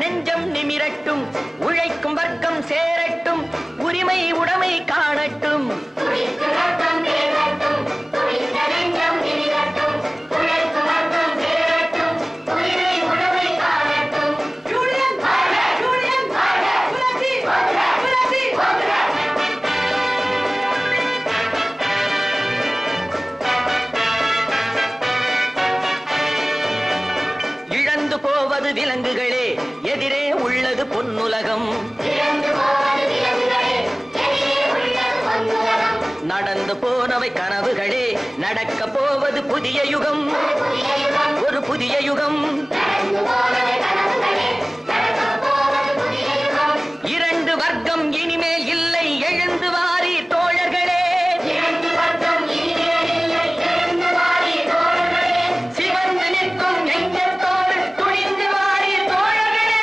நெஞ்சம் நிமிரட்டும், உழைக்கும் வர்க்கம் சேரட்டும், உரிமை உடைமை காணட்டும். இழந்து போவது விலங்குகளே, எதிரே உள்ளது பொன்னுலகம். நடந்து போனவை கனவுகளே, நடக்க போவது புதிய யுகம், ஒரு புதிய யுகம். இரண்டு வர்க்கம் இனிமேல் இல்லை, எழுந்து வாரி தோழர்களே. சிவந்து நிற்கும் நெஞ்சத்தோடு துணிந்து வாரி தோழர்களே.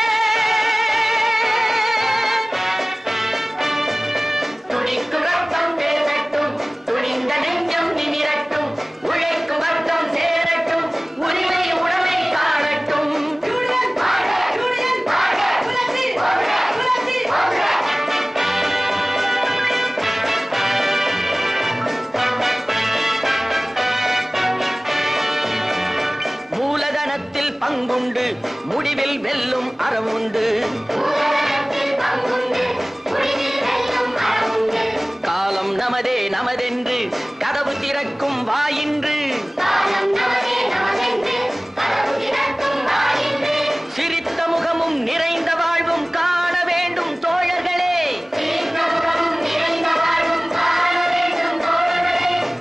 துடிக்கும் ரத்தம் பேசட்டும், துணிந்த நெஞ்சம் நிமிரட்டும், உழைக்கும் வர்க்கம் சேரட்டும், உரிமை உடைமை காணட்டும். மூலதனத்தில் பங்குண்டு, முடிவில் வெல்லும் அறமுண்டு. காலம் நமதே நமதென்று கதவு திறக்கும் வாயின்று. சிரித்த முகமும் நிறைந்த வாழ்வும் காண வேண்டும் தோழர்களே.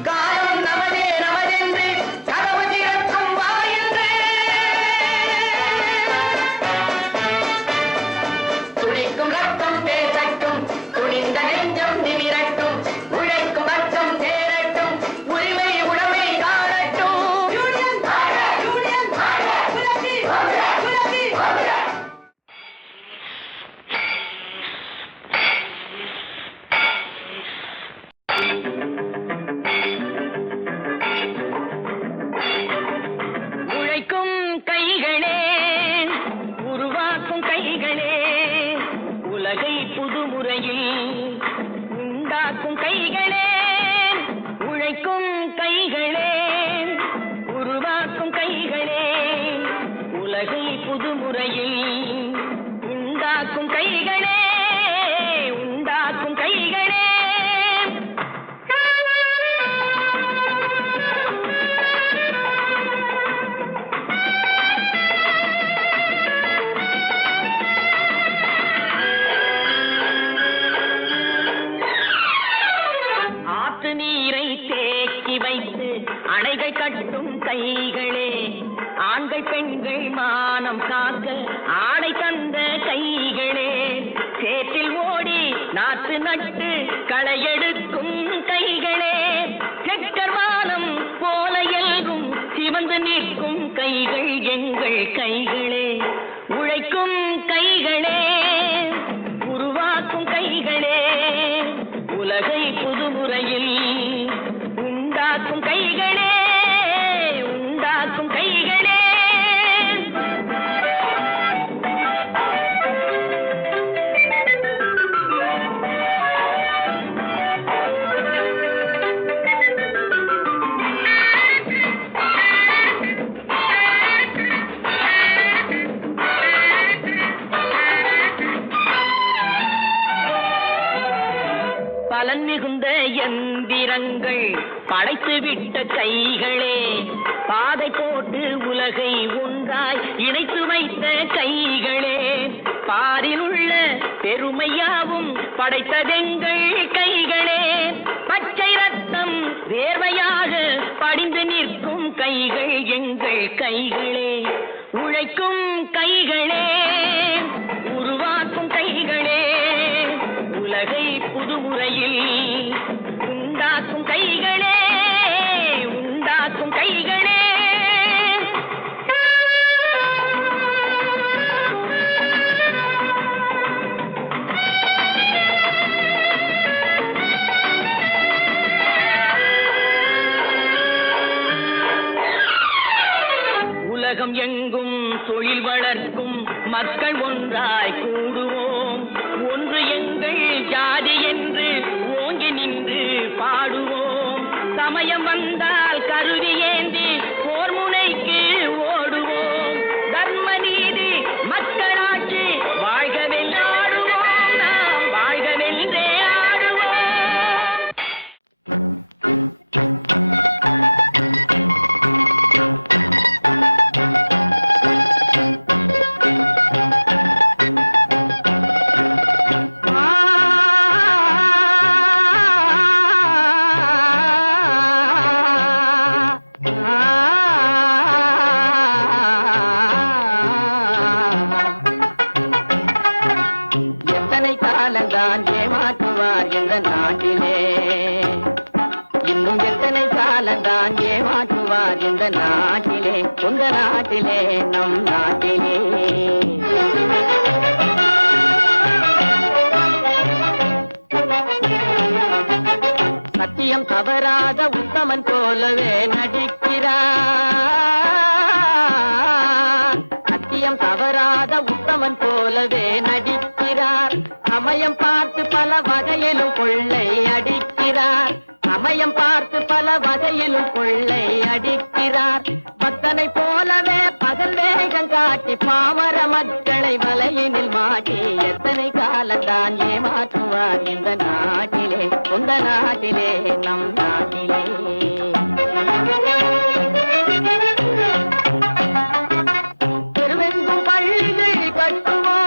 காலம் நமதே நமதென்று கதவு திறக்கும் வாயின்று. துடிக்கும் ரத்தம் பேசட்டும், துணிந்த நெஞ்சம் நிமிரட்டும், உழைக்கும் வர்க்கம் சேரட்டும், உரிமை உடைமை காணட்டும். உழைக்கும் கைகளே, உருவாக்கும் கைகளே, உலகை புதுமுறையில் உண்டாக்கும் கைகளே. உழைக்கும் கைகளே, உருவாக்கும் கைகளே, உலகை புதுமுறையில் உண்டாக்கும் கைகளே, உண்டாக்கும் கைகளே. ஆற்று நீரை தேக்கி வைத்து அணைகள் கட்டும் கைகளே, ஆண்கள் பெண்கள் மானம் காக்க ஆடை தந்த கைகளே. சேற்றில் ஓடி நாற்று நட்டு களையெடுக்கும் கைகளே, செக்கர் வானம் போல எல்கும் சிவந்து நிற்கும் கைகள் எங்கள் கைகளே. உழைக்கும் கைகளே, உருவாக்கும் கைகளே, உலகை புதுமுறையில் உண்டாக்கும் கைகளே, உண்டாக்கும் கைகளே. பலன் மிகுந்த எந்திரங்கள் படைத்து விட்ட கைகளே, பாதை போட்டு உலகை ஒன்றாய் இணைத்து வைத்த கைகளே. பாரில் உள்ள பெருமையாவும் படைத்ததெங்கள் கைகளே. பச்சை ரத்தம் வேர்வையாக படிந்து நிற்கும் கைகள் எங்கள் கைகளே. உழைக்கும் கைகளே, உருவாக்கும் கைகளே, உலகை புதுமுறையில் உண்டாக்கும் கைகளே, உண்டாக்கும் கைகளே. உலகம் எங்கும் தொழில் வளர்க்கும் மக்கள் ஒன்றாய் கூடுவோம், ஒன்று எங்கள் ஜாதி என்று ஓங்கி நின்று பாடுவோம். சமயம் வந்தால் கருவி ஏந்தி போர் முனைக்கு ஓடுவோம். தர்ம நீதி மக்களாட்சி வாழ்கவென்று ஆடுவோம், நாம் வாழ்கவென்றே ஆடுவோம். எத்தனை காலந்தான் ஏமாற்றுவார் இந்த நாட்டிலே, இன்னும் எத்தனை காலந்தான் ஏமாற்றுவார் இந்த நாட்டிலே, உங்க நாட்டிலே, நம் நாட்டிலே. சத்தியம் தவறாத உத்தமன் போலவே நடிக்கிறார், சத்தியம் தவறாத உத்தமன் போலவே நடிக்கிறார். சமயம் பார்த்து பல வகையிலும் கொள்ளை அடிக்கிறார், சமயம் பார்த்து பல வகையிலும் கொள்ளை அடிக்கிறார். பக்தனை போலவே பகல் வேகம் காட்டி பாமர மக்களை வலையினில் மாட்டி எத்தனை காலத்தான் ஏமாற்றுவார் இந்த நாட்டிலே, உந்த நாட்டிலே, நம் நாட்டிலே. தெருவெங்கும் பள்ளிகள் கட்டுவோம்,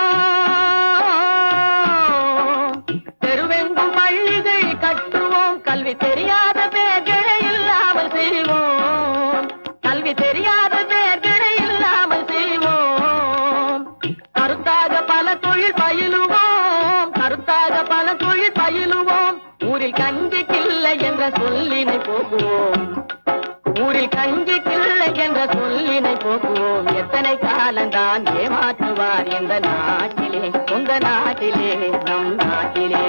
தெருவெங்கும் பள்ளிகள் கட்டுவோம். கல்வி தெரியாத பேர்களை இல்லாமல் செய்வோம், கல்வி தெரியாத பேர்களை இல்லாமல் செய்வோம். கருத்தாக பல தொழில் பயிலுவோம், கருத்தாக பல தொழில் பயிலுவோம். ஊரில் கஞ்சிக்கில்லை என்ற சொல்லினை போக்குவோம், ஊரில் கஞ்சிக்கில்லை என்ற சொல்லினை போக்குவோம். எத்தனை காலந்தான் ஏமாற்றுவார் இந்த நாட்டிலே, உங்க நாட்டிலே, நம் நாட்டிலே.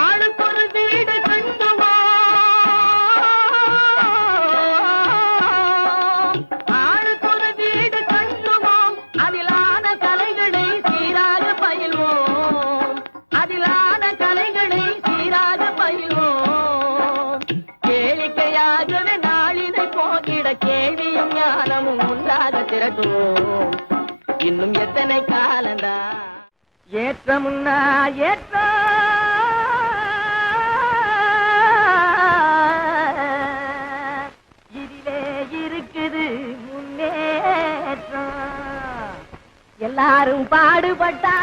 ஆளுக்கொரு வீடு கட்டுவோம், ஆளுக்கொரு வீடு கட்டுவோம். அதிலான கலைகளை சீராக பயில்வோம், அதிலான கலைகளை சீராக பயில்வோம். கேளிக்கையாகவே நாளினை போக்கிட கேள்வியும் ஞானமும் உண்டாக திரட்டுவோம். இன்னும் எத்தனை காலந்தா ஏற்றமுன்னா ஏற்ற இதிலே இருக்குது முன்னேற்றம். எல்லாரும் பாடுபட்டா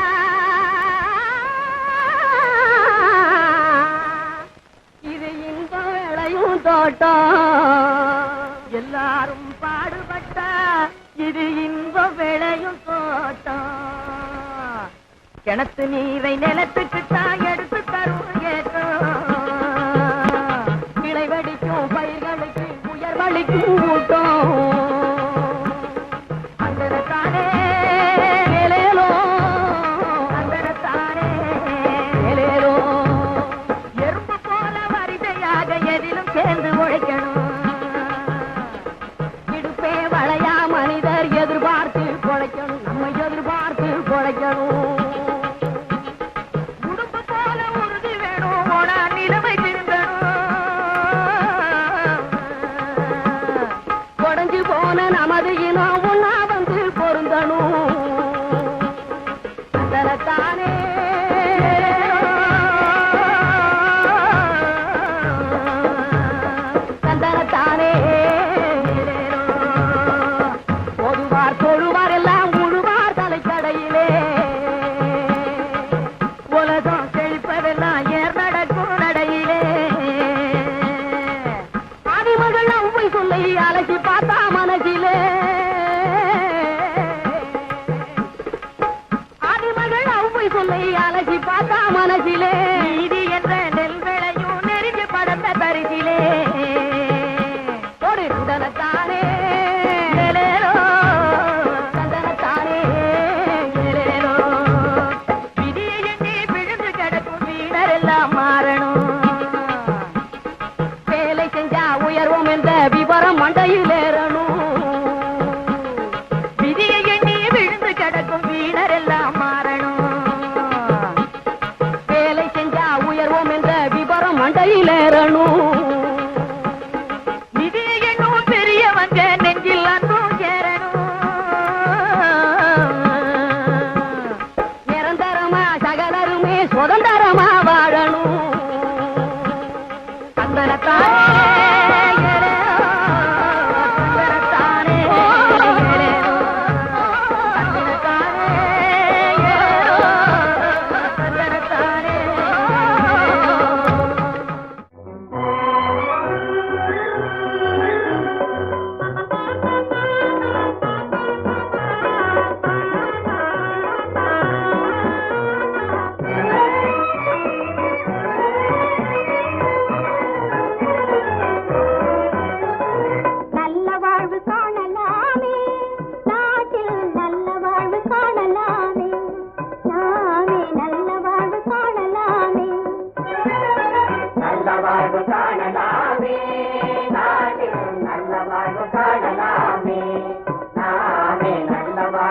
இது இந்த விளையும் தோட்டம், எல்லாரும் பாடுபட்டா இது இன்ப விளையும் தோட்டம். கிணத்து நீரை நிலத்துக்கு தான் எடுத்து தரும் ஏற்றம், கிளை வடிக்கும் பயிர்களுக்கு உயர் வலிக்கும் ஊட்டம். அந்தனத்தானே ஏலேலோ, அந்தனத்தானே ஏலேலோ. எறும்பு போல வரிசையாக எதிலும் சேர்ந்து உழைக்கணும், இடுப்பே வளையா மனிதர் எதிர்பார்த்து பொழைக்கணும், நம்ம எதிர்பார்த்து பொழைக்கணும். நமது இனம் உண்ணா வந்து பொருந்தணும். தனத்தானே தந்தனத்தானே பொதுவார் தொழுவார் எல்லாம் முழுவார் தலைக்கடையிலே. உலகம் செழிப்பதெல்லாம் ஏர் நடக்கும் நடையிலே. ஆதிமகள் அவ்வை சொல்லை அலசி பார்த்தா மனசிலே, ஆதிமகள் அவ்வை சொல்லை அலசி பார்த்தா மனசிலே. நீதி என்ற நெல் விளையும் நெருங்கி படந்த பரிசிலே. ஒரு தனத்தானே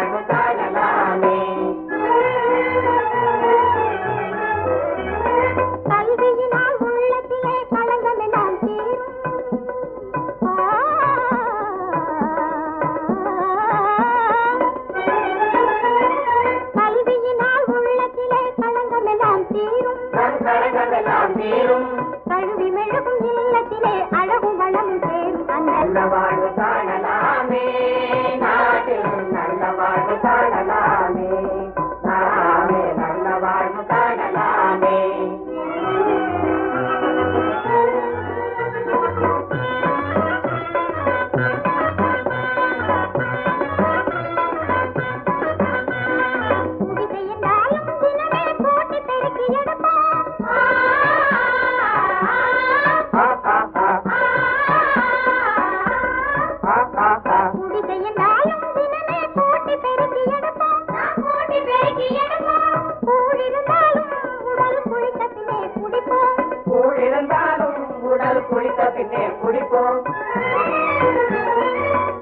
வாழ்வு காணலாமே. கல்வியினால் உள்ளத்திலே களங்கம் எல்லாம் தீரும். கல்வியினால் உள்ளத்திலே களங்கம் எல்லாம் தீரும். களங்கம் எல்லாம் தீரும். கழுவி மெழுகும் இல்லத்திலே அழகும் வளமும் சேரும். நல்ல வாழ்வு காணலாமே, நாட்டில் நல்ல வாழ்வு காணலாமே, நாமே நல்ல வாழ்வு காணலாமே. உடல் குளித்த பின்னே குடிப்போம்.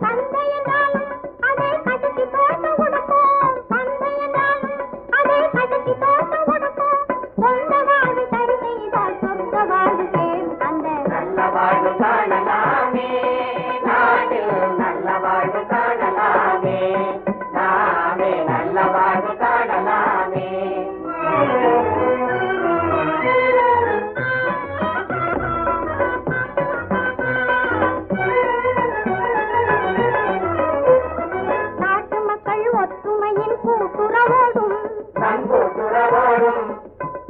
தந்தையனாலும் அதை கட்டி போட்டு கொடுப்போம். தந்தையனாலும் அதை கட்டி போட்டு கொடுப்போம். சொந்த வாழ்வு சரி செய்தால் சொந்த வாழ்வு சேரும். அந்த நல்ல வாழ்வு காணலாமே, நாட்டில் நல்ல வாழ்வு காணலாமே, நாமே நல்ல வாழ்வு காணலாமே.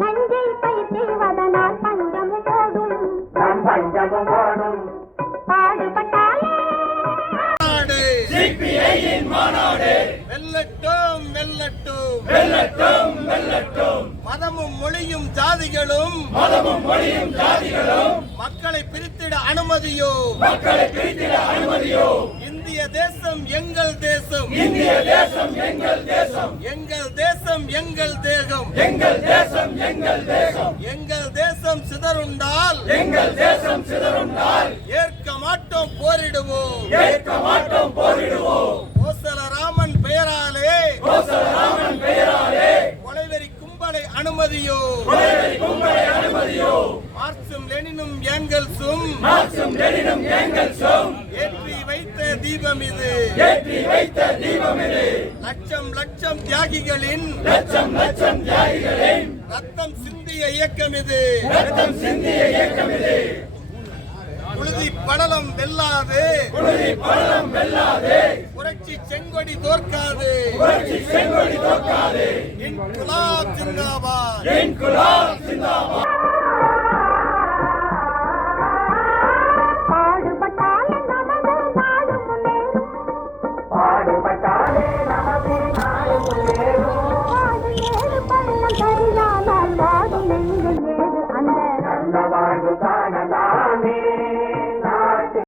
நஞ்சை பயிர் செய்வதனால் பஞ்சமும் ஓடும். பஞ்சமும் ஓடும். பாடுபட்டாலே சிபிஐயின் மாநாடு வெல்லட்டும் வெல்லட்டும் வெல்லட்டும் வெல்லட்டும். மதமும் மொழியும் ஜாதிகளும் மக்களை பிரித்திட அனுமதியோ இந்திய தேசம் எங்கள் தேசம், எங்கள் தேசம் எங்கள் தேசம், எங்கள் தேசம் சிதறுண்டால் ஏற்க மாட்டோம் போரிடுவோம், கோசலராமன் பெயராலே கொலைவெறி கும்பலை அனுமதியோ, மார்க்சும் லெனினும் ஏங்கல்ஸும் ஏற்றி வைத்த தீபம் இது, லட்சம் லட்சம் தியாகிகளின் ரத்தம் சிந்திய இயக்கம் இது, புழுதி படலம் வெல்லாது, புரட்சி செங்கொடி தோற்காது, இன்குலாப் ஜிந்தாபாத்.